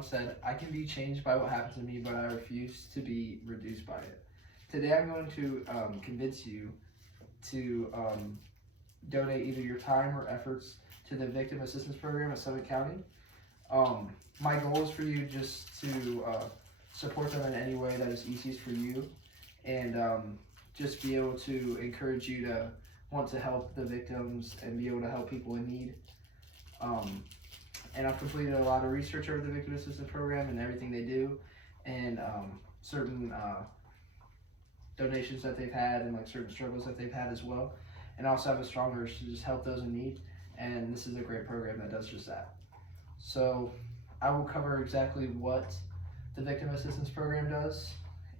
once said, "I can be changed by what happens to me, but I refuse to be reduced by it." Today I'm going to convince you to donate either your time or efforts to the Victim Assistance Program at Summit County. My goal is for you just to support them in any way that is easiest for you, and just be able to encourage you to want to help the victims and be able to help people in need. And I've completed a lot of research over the Victim Assistance Program and everything they do, and certain donations that they've had, and like certain struggles that they've had as well. And I also have a strong urge to just help those in need, and this is a great program that does just that. So I will cover exactly what the Victim Assistance Program does,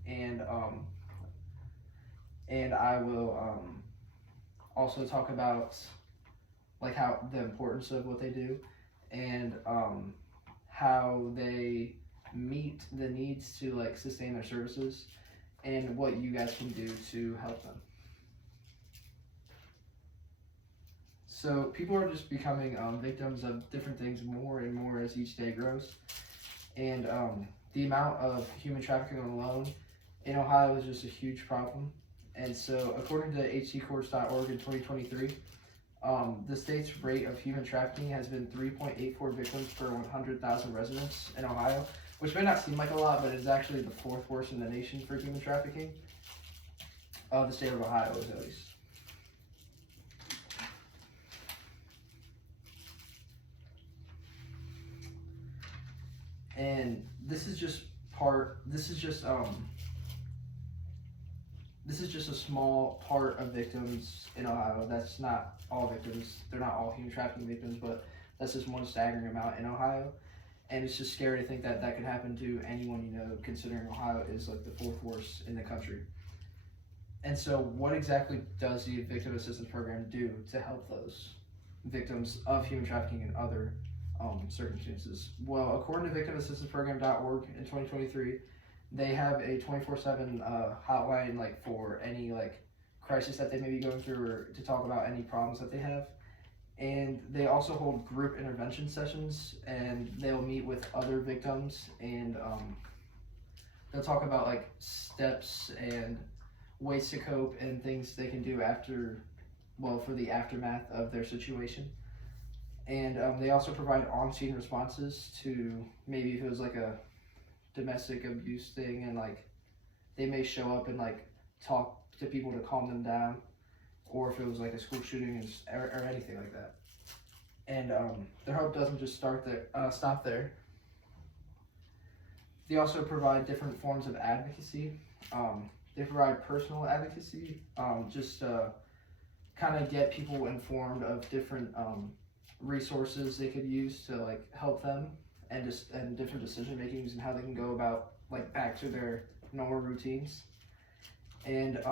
and I will also talk about like how the importance of what they do, and how they meet the needs to like sustain their services, and what you guys can do to help them. So people are just becoming victims of different things more and more as each day grows, and the amount of human trafficking alone in Ohio is just a huge problem. And so according to htcourts.org in 2023, the state's rate of human trafficking has been 3.84 victims per 100,000 residents in Ohio, which may not seem like a lot, but it's actually the 4th worst in the nation for human trafficking. The state of Ohio is at least. And this is just a small part of victims in Ohio. That's not all victims. They're not all human trafficking victims, but that's just one staggering amount in Ohio. And it's just scary to think that that could happen to anyone you know, considering Ohio is like the 4th worst in the country. And so what exactly does the Victim Assistance Program do to help those victims of human trafficking and other circumstances? Well, according to victimassistanceprogram.org in 2023, they have a 24/7 hotline like for any like crisis that they may be going through, or to talk about any problems that they have. And they also hold group intervention sessions, and they'll meet with other victims, and they'll talk about like steps and ways to cope and things they can do for the aftermath of their situation. And they also provide on-scene responses to maybe if it was like a domestic abuse thing, and like they may show up and like talk to people to calm them down, or if it was like a school shooting or anything like that. And their help doesn't just stop there. They also provide different forms of advocacy. They provide personal advocacy, just to kind of get people informed of different resources they could use to like help them, and different decision makings and how they can go about like back to their normal routines. And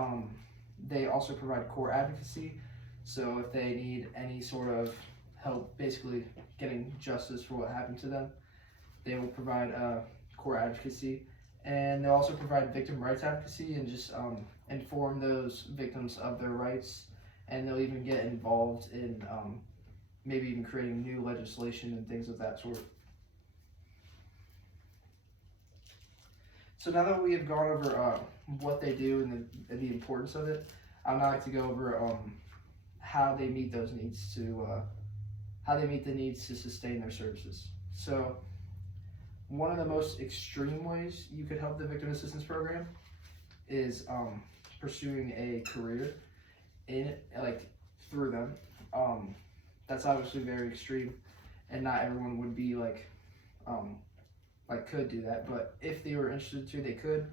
they also provide core advocacy. So if they need any sort of help basically getting justice for what happened to them, they will provide core advocacy. And they'll also provide victim rights advocacy, and just inform those victims of their rights. And they'll even get involved in maybe even creating new legislation and things of that sort. So now that we have gone over what they do and the importance of it, I'd now like to go over how they meet those needs the needs to sustain their services. So one of the most extreme ways you could help the Victim Assistance Program is pursuing a career through them. That's obviously very extreme, and not everyone would be could do that, but if they were interested to, they could.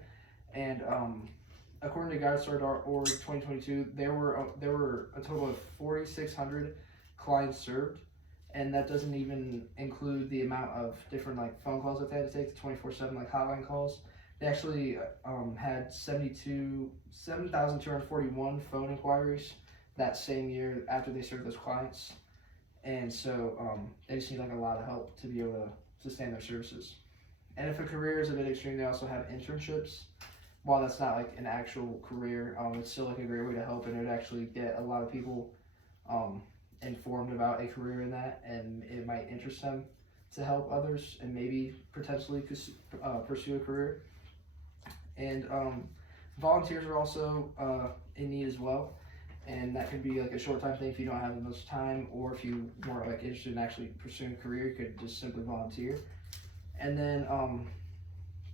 And according to GuideStar.org 2022, there were a total of 4,600 clients served, and that doesn't even include the amount of different phone calls that they had to take, the 24/7 hotline calls. They actually had 7,241 phone inquiries that same year after they served those clients. And so they just need a lot of help to be able to sustain their services. And if a career is a bit extreme, they also have internships. While that's not an actual career, it's still a great way to help, and it would actually get a lot of people informed about a career in that, and it might interest them to help others and maybe potentially pursue a career. And volunteers are also in need as well, and that could be like a short time thing if you don't have much time, or if you weren't like interested in actually pursuing a career, you could just simply volunteer. And then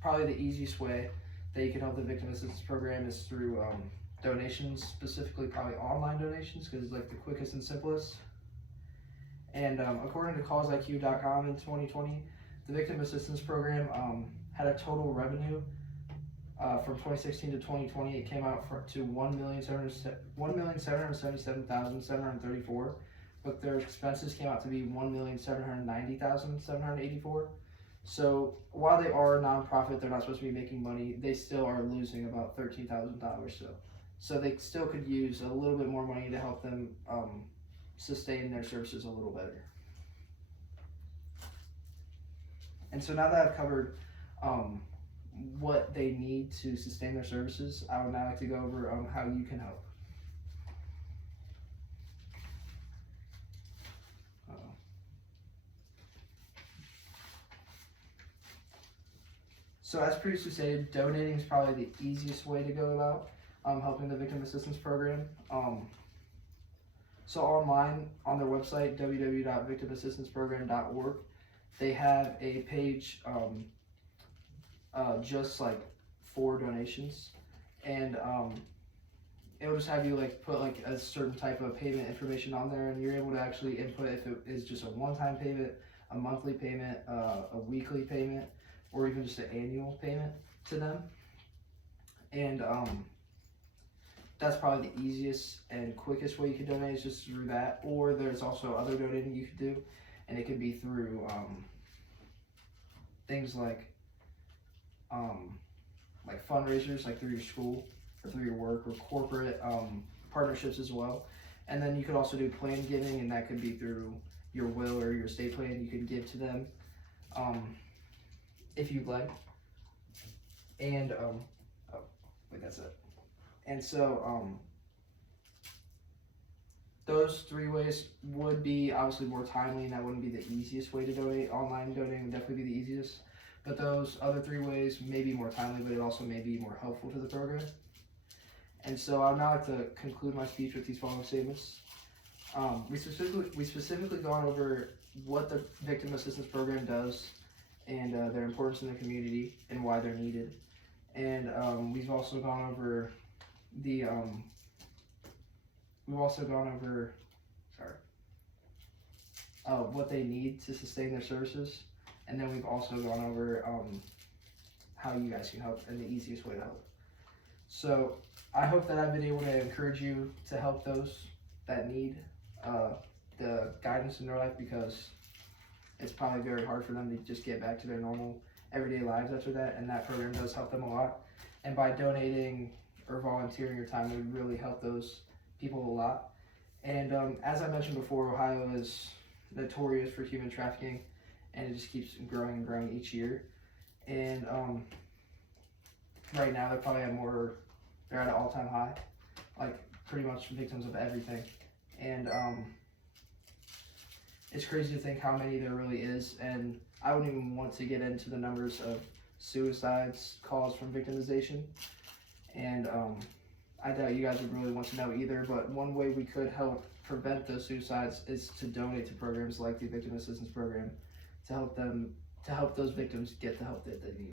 probably the easiest way that you can help the victim assistance program is through donations, specifically probably online donations, because it's like the quickest and simplest. And according to causeIQ.com in 2020, the victim assistance program had a total revenue from 2016 to 2020. It came out to $1,777,734, but their expenses came out to be $1,790,784. So while they are a nonprofit, they're not supposed to be making money. They still are losing about $13,000. So they still could use a little bit more money to help them sustain their services a little better. And so now that I've covered what they need to sustain their services, I would now like to go over how you can help. So as previously stated, donating is probably the easiest way to go about helping the victim assistance program. So online on their website, www.victimassistanceprogram.org, they have a page just like for donations, and it'll just have you like put like a certain type of payment information on there, and you're able to actually input if it is just a one-time payment, a monthly payment, a weekly payment, or even just an annual payment to them. And that's probably the easiest and quickest way you can donate, is just through that. Or there's also other donating you could do, and it could be through things like fundraisers, like through your school or through your work, or corporate partnerships as well. And then you could also do plan giving, and that could be through your will or your estate plan. You can give to them if you'd like. And that's it. And so those three ways would be obviously more timely, and that wouldn't be the easiest way to donate. Online donating would definitely be the easiest, but those other three ways may be more timely, but it also may be more helpful to the program. And so I would now like to conclude my speech with these following statements. We specifically gone over what the victim assistance program does, and their importance in the community and why they're needed. And we've also gone over what they need to sustain their services. And then we've also gone over how you guys can help and the easiest way to help. So I hope that I've been able to encourage you to help those that need the guidance in their life, because it's probably very hard for them to just get back to their normal everyday lives after that, and that program does help them a lot. And by donating or volunteering your time, it would really help those people a lot. And as I mentioned before, Ohio is notorious for human trafficking, and it just keeps growing and growing each year. And right now they're probably they're at an all-time high, like pretty much victims of everything. And it's crazy to think how many there really is, and I wouldn't even want to get into the numbers of suicides caused from victimization. And I doubt you guys would really want to know either, but one way we could help prevent those suicides is to donate to programs like the Victim Assistance Program to help those victims get the help that they need.